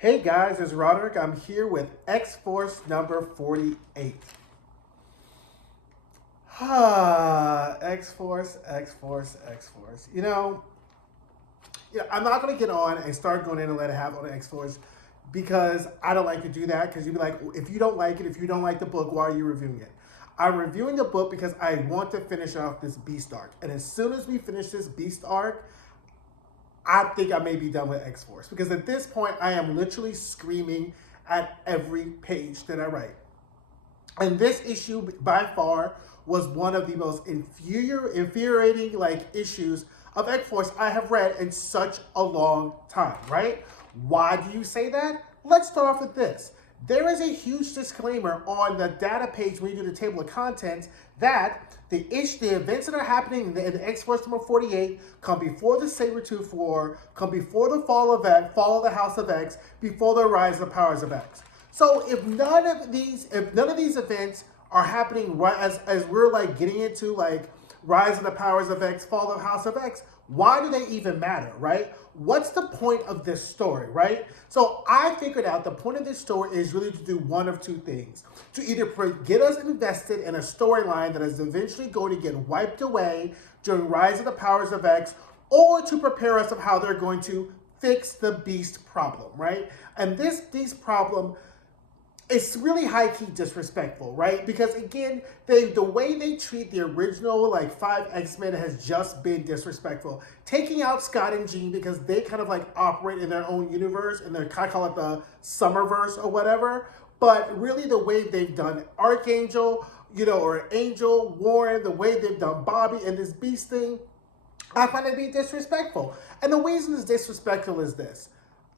Hey guys, it's Roderick. I'm here with X-Force number 48. X-Force, X-Force, X-Force. I'm not going to get on and start going in and let it have on X-Force because I don't like to do that because you'd be like, if you don't like it, if you don't like the book, why are you reviewing it? I'm reviewing the book because I want to finish off this Beast arc. And as soon as we finish this Beast arc, I think I may be done with X-Force because at this point I am literally screaming at every page that I write. And this issue by far was one of the most infuriating issues of X-Force I have read in such a long time, right? Why do you say that? Let's start off with this. There is a huge disclaimer on the data page when you do the table of contents that the events that are happening in X-Force number 48 come before the Sabretooth War, come before the fall of the House of X, before the rise of the powers of X. So if none of these events are happening right as we're getting into rise of the powers of X, fall of the House of X, why do they even matter, right? What's the point of this story, right? So I figured out the point of this story is really to do one of two things. To either get us invested in a storyline that is eventually going to get wiped away during Rise of the Powers of X, or to prepare us of how they're going to fix the Beast problem, right? And this Beast problem, it's really high-key disrespectful, right? Because again, the way they treat the original 5 X-Men has just been disrespectful. Taking out Scott and Jean because they kind of operate in their own universe and they're kind of call it the Summerverse or whatever. But really the way they've done Archangel, or Angel, Warren, the way they've done Bobby and this Beast thing, I find it to be disrespectful. And the reason it's disrespectful is this.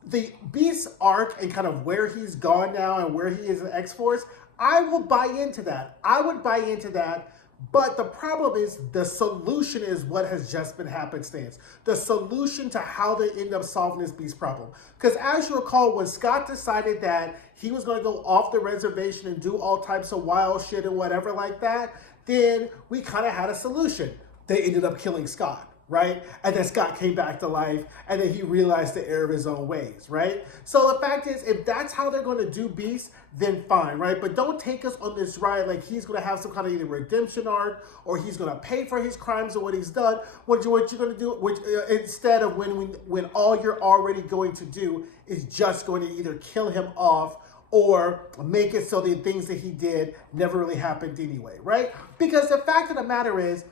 The Beast arc and kind of where he's gone now and where he is in X-Force, I will buy into that. I would buy into that, but the problem is the solution is what has just been happenstance. The solution to how they end up solving this Beast problem. Because as you recall, when Scott decided that he was going to go off the reservation and do all types of wild shit and whatever like that, then we kind of had a solution. They ended up killing Scott. Right? And then Scott came back to life, and then he realized the error of his own ways, right? So the fact is, if that's how they're going to do Beast, then fine, right? But don't take us on this ride like he's going to have some kind of either redemption arc, or he's going to pay for his crimes or what he's done. What you're going to do, instead of when all you're already going to do is just going to either kill him off or make it so the things that he did never really happened anyway, right? Because the fact of the matter is,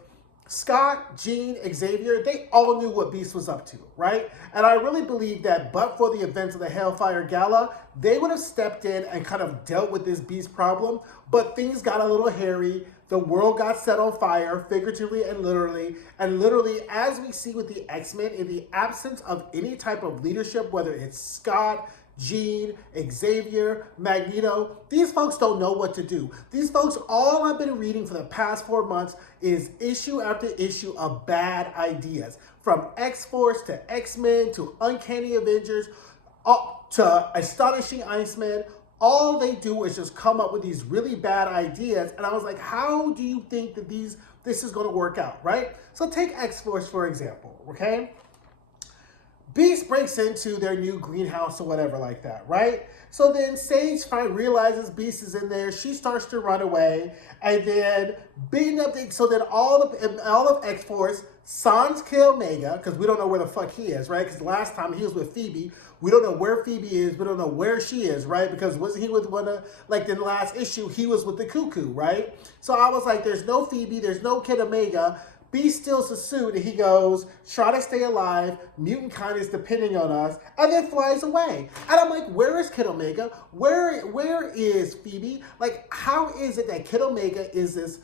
Scott, Jean, Xavier, they all knew what Beast was up to, right? And I really believe that but for the events of the Hellfire Gala, they would have stepped in and kind of dealt with this Beast problem, but things got a little hairy. The world got set on fire, figuratively and literally. And literally, as we see with the X-Men, in the absence of any type of leadership, whether it's Scott, Jean, Xavier, Magneto, these folks don't know what to do. These folks, all I've been reading for the past 4 months is issue after issue of bad ideas. From X-Force to X-Men to Uncanny Avengers up to Astonishing Iceman. All they do is just come up with these really bad ideas. And I was like, how do you think that this is going to work out, right? So take X-Force, for example, okay? Beast breaks into their new greenhouse or whatever like that, right? So then Sage finally realizes Beast is in there. She starts to run away. And then so then all of X-Force, sans kill Omega, because we don't know where the fuck he is, right? Because last time he was with Phoebe. We don't know where Phoebe is. We don't know where she is, right? Because wasn't he with one of, in the last issue, he was with the Cuckoo, right? So I was like, there's no Phoebe, there's no Kid Omega. Beast steals the suit and he goes, try to stay alive, mutant kind is depending on us, and then flies away. And I'm like, where is Kid Omega? Where is Phoebe? How is it that Kid Omega is this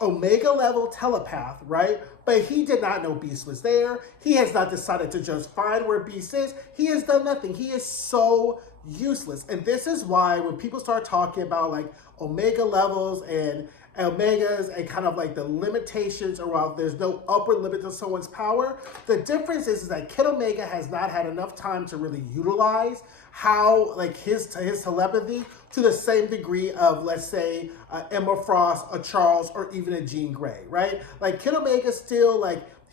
Omega level telepath, right? But he did not know Beast was there. He has not decided to just find where Beast is. He has done nothing. He is so useless. And this is why when people start talking about Omega levels and Omegas and kind of the limitations around there's no upper limit to someone's power, the difference is that Kid Omega has not had enough time to really utilize how his telepathy to the same degree of, let's say, Emma Frost, a Charles, or even a Jean Grey, right? Kid Omega still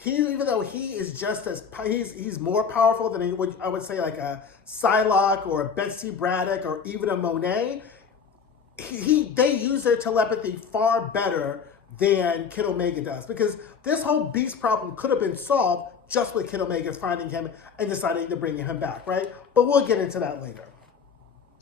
even though he is just as he's more powerful than I would say like a Psylocke or a Betsy Braddock or even a Monet. They use their telepathy far better than Kid Omega does, because this whole Beast problem could have been solved just with Kid Omega finding him and deciding to bring him back, right? But we'll get into that later.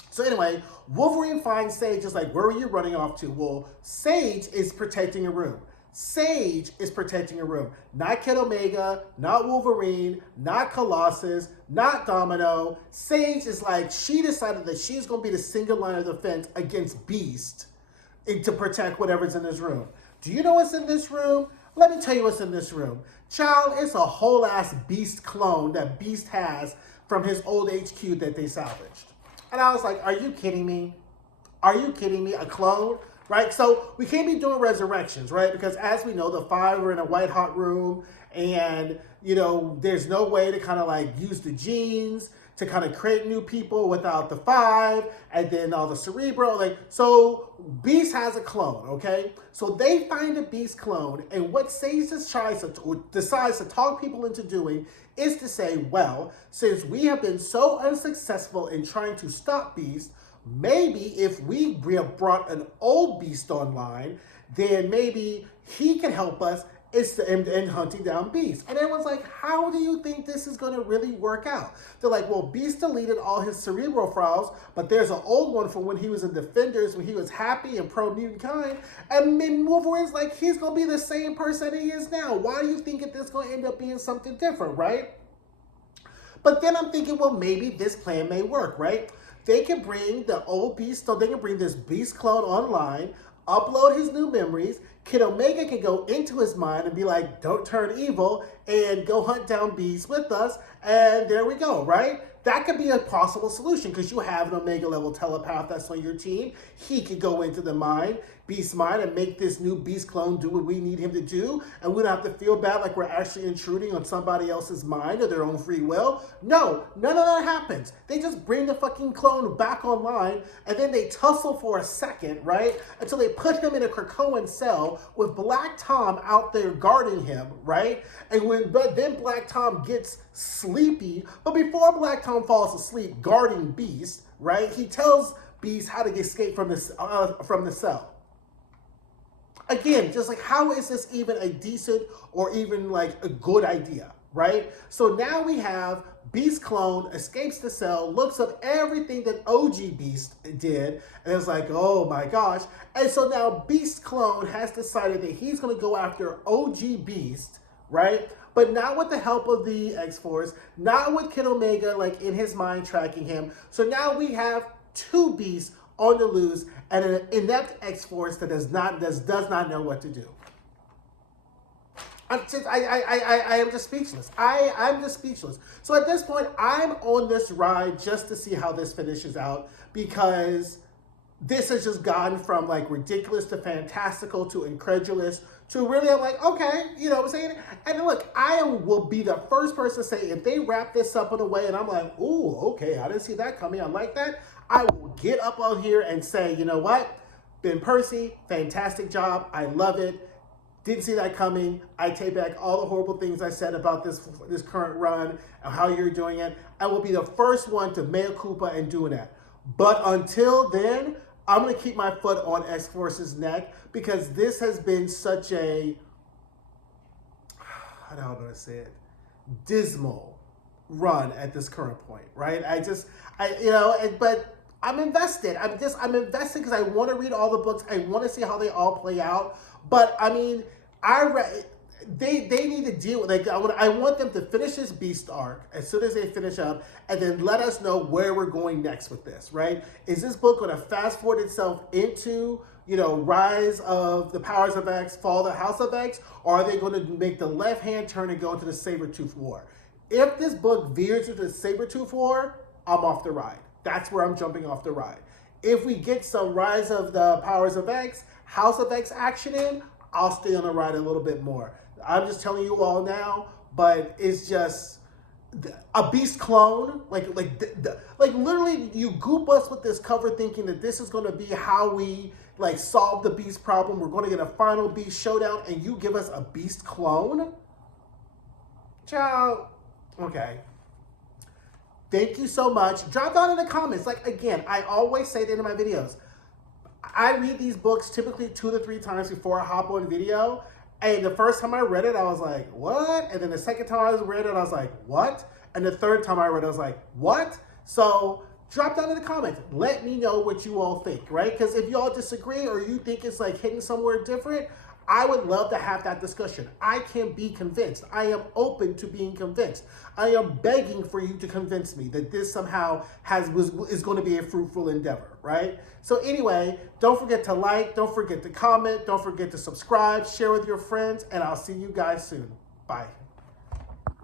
So anyway, Wolverine finds Sage, is like, where are you running off to? Well, Sage is protecting a room. Sage is protecting a room. Not Kid Omega, not Wolverine, not Colossus, not Domino. Sage is like, she decided that she's going to be the single line of defense against Beast to protect whatever's in this room. Do you know what's in this room? Let me tell you what's in this room. Child, it's a whole ass Beast clone that Beast has from his old HQ that they salvaged. And I was like, are you kidding me? Are you kidding me? A clone? Right? So we can't be doing resurrections, right? Because as we know, the Five are in a white hot room, and, you know, there's no way to kind of like use the genes to kind of create new people without the Five, and then all the Cerebro. Like, so Beast has a clone, okay? So they find a Beast clone, and what Sage decides to talk people into doing is to say, well, since we have been so unsuccessful in trying to stop Beast, maybe if we brought an old Beast online, then maybe he can help us in hunting down Beast. And everyone's like, how do you think this is going to really work out? They're like, well, Beast deleted all his Cerebro files, but there's an old one from when he was in Defenders, when he was happy and pro-mutant kind. And Wolverine's like, he's going to be the same person he is now. Why do you think that this is going to end up being something different, right? But then I'm thinking, well, maybe this plan may work, right? They can bring the old Beast, so they can bring this Beast clone online, upload his new memories. Kid Omega can go into his mind and be like, don't turn evil, and go hunt down Beast with us, and there we go, right? That could be a possible solution, because you have an Omega level telepath that's on your team. He could go into the mind, Beast's mind, and make this new Beast clone do what we need him to do, and we don't have to feel bad like we're actually intruding on somebody else's mind of their own free will. No, none of that happens. They just bring the fucking clone back online, and then they tussle for a second, right? Until they put him in a Krakoan cell with Black Tom out there guarding him, right? But then Black Tom gets sleepy, but before Black Tom falls asleep guarding Beast, right, he tells Beast how to escape from the cell. Again, just like, how is this even a decent or even like a good idea, right? So now we have Beast clone escapes the cell, looks up everything that OG Beast did, and it's like, oh my gosh. And so now Beast clone has decided that he's going to go after OG Beast, right? But not with the help of the X-Force, not with Kid Omega, like in his mind tracking him. So now we have two Beasts on the loose and an inept X-Force that does not know what to do. I am just speechless. I'm just speechless. So at this point, I'm on this ride just to see how this finishes out, because this has just gone from like ridiculous to fantastical to incredulous to really, I'm like, okay, you know what I'm saying? And look, will be the first person to say, if they wrap this up in a way and I'm like, ooh, okay, I didn't see that coming, I like that, I will get up on here and say, you know what? Ben Percy, fantastic job. I love it. Didn't see that coming. I take back all the horrible things I said about this current run and how you're doing it. I will be the first one to mea culpa and doing that. But until then, I'm going to keep my foot on X-Force's neck, because this has been such a, I don't know how to say it, dismal run at this current point, right? But I'm invested. I'm invested because I want to read all the books. I want to see how they all play out. But I mean, they need to deal with, like, I want them to finish this Beast arc as soon as they finish up, and then let us know where we're going next with this, right? Is this book going to fast forward itself into, you know, Rise of the Powers of X, Fall of the House of X, or are they going to make the left-hand turn and go into the Sabretooth War? If this book veers into the Sabretooth War, I'm off the ride. That's where I'm jumping off the ride. If we get some Rise of the Powers of X, House of X action in, I'll stay on the ride a little bit more. I'm just telling you all now, but it's just a Beast clone. Like literally, you goop us with this cover thinking that this is going to be how we like solve the Beast problem. We're going to get a final Beast showdown, and you give us a Beast clone. Ciao. Okay. Thank you so much. Drop down in the comments. Like, again, I always say at the end of my videos, I read these books typically 2 to 3 times before I hop on video. And the first time I read it, I was like, what? And then the second time I read it, I was like, what? And the third time I read it, I was like, what? So drop down in the comments. Let me know what you all think, right? Because if y'all disagree or you think it's like hitting somewhere different, I would love to have that discussion. I can be convinced. I am open to being convinced. I am begging for you to convince me that this somehow is going to be a fruitful endeavor, right? So anyway, don't forget to like, don't forget to comment, don't forget to subscribe, share with your friends, and I'll see you guys soon. Bye.